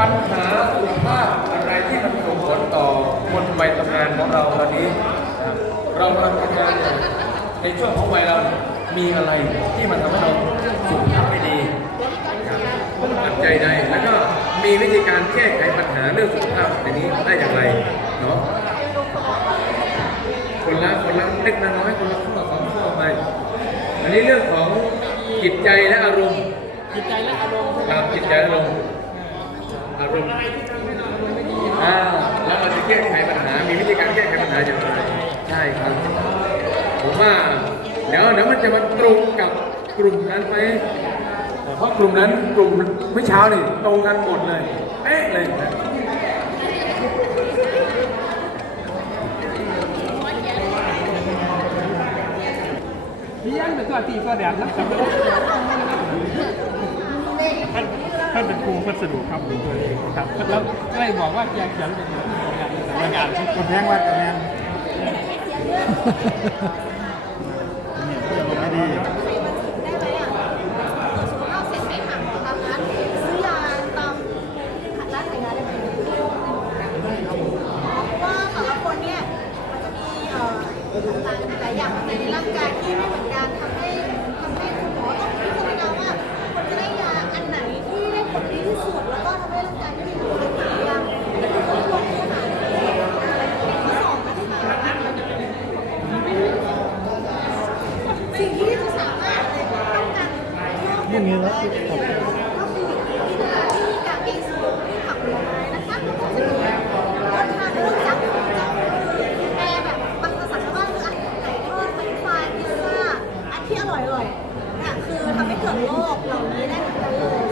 ปัญหาสุขภาพอะไรที่มันส่งผลต่อคนวัยทำงานของเราตอนนี้ เราทำงานในช่วงของวัยเรามีอะไรที่มันทำให้เราสุขภาพไม่ดีนะครับปัจจัยใดแล้วก็มีวิธีการแก้ไขปัญหาเรื่องสุขภาพในนี้ได้อย่างไรเนาะคนละคนละเล็กน้อยคนละข้อสองข้อไปอันนี้เรื่องของจิตใจและอารมณ์จิตใจและอารมณ์ครับจิตใจและอารมณ์ อารมณ์อ่าแล้วเราจะแก้ไขปัญหา มีวิธีการแก้ไขปัญหาอย่างไร ใช่ครับ ผมว่าเดี๋ยวเดี๋ยวมันจะมาตรงกับกลุ่มนั้นไหมเพราะกลุ่มนั้นกลุ่มเมื่อเช้านี่ตรงกันหมดเลยเอ๊ะเลยนะเลี้ยงเป็นตัวตีตัวแดดนะครับท่าน ท่านเป็นครูพัสดุครับครับแล้วก็เลยบอกว่าอยากเขียนเป็นงานงานที่คนแพงวัดกันแน่ไม่ดีสุขภาพเสียหายห่างตามร้านซื้อย่าแต่ละคนเนี่ยมันจะมีเอ่อต่างๆหลายอย่างในร่างกายที่ไม่เหมือนกันทำให้ทำให้คุณหมอต้องพิจารณาว่าคนจะได้ยาอันไหนที่ได้ผลดีที่สุดแล้วก็ทำให้ร่างกายไม่มีผลเสียนี่คือต้องลงที่หาที่สองนะคะ สิ่งที่จะสามารถป้องกันโรคได้ก็คือที่นะคะที่กากเกงสูงที่ผักผล ไม้นะคะจะมีลดทานเรื่องจังจังแอร์แบบบางภาษาชาวบ้านคือไก่ทอดเฟรนช์ฟรายพิซซ่าอันที่อร่อยอร่อยเนี่ยคือทำให้เกิดโรคเหล่านี้ได้เหมือนกันเลย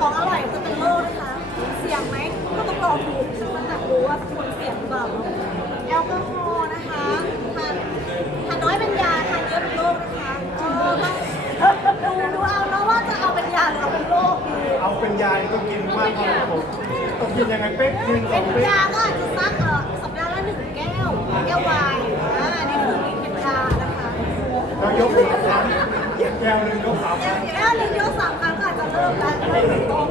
ของอร่อยจะเป็นโรคนะคะ เสี่ยงไหมก็ต้องรอถูกซึ่งมันจะรู้ว่าคนเสี่ยงหรือเปล่าแอลกอฮอล์ ต้องกินมากเท่าไหร่ผมต้องกินยังไงเป๊กกินสเป็องนเป๊กยาก็อาจจะสักเออสัปดาห์ละหนึ่งแก้ว แก้ววายอ่านี่คือเป็นยานะคะเรายกหนึ่งครั้งแก้วหนึ่งยกสามครั้ง แก้วหนึ่งแก้วสามครั้งก็อาจจะเริ่มแล้วเริ่มต้น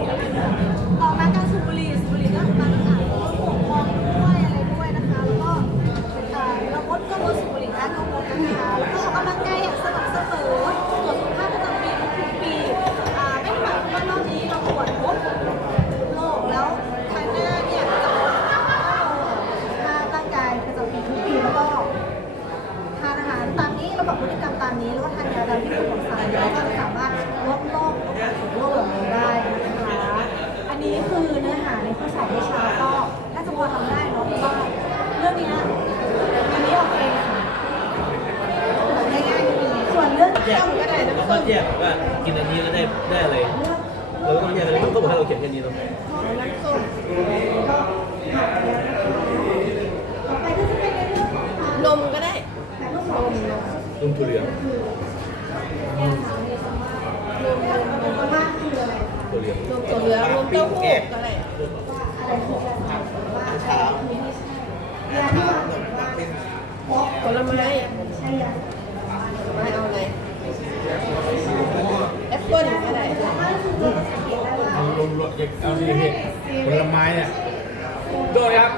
ามนี้แล้วก็ทานยาตามที่คุณหมอสั่งแล้วก็จะสามารถลดโรคโอกาสของโรคเหล่านี้ได้นะคะอันนี้คือเนื้อหาในข้อสอบวิชาก็น่าจะพอทำได้เนาะเพราะว่าเรื่องนี้ยอันนี้โอเคค่ะง่ายๆดีส่วนเรื่องแยกต้มก็ได้นะเราก็แยกว่ากินอันนี้ก็ได้ได้อะไรเราก็ต้องแยกกันเลยเขาบอกให้เราเขียนแค่นี้เนาะ น้ำส้มก็ผักแล้วต่อไปก็จะเป็นในเรื่องของทาน นมก็ได้ แต่ลูกนมเนาะ ลุงถั่วเหลืองถั่วเหลืองถั่วเหลืองนมตัวเหลืองนมเต้าหู้ก็ได้ผลไม้ผลไม้เอาอะไรแอปเปิ้ลก็ได้เอาลงรถเอาดีพี่ผลไม้เนี่ยโดยครับ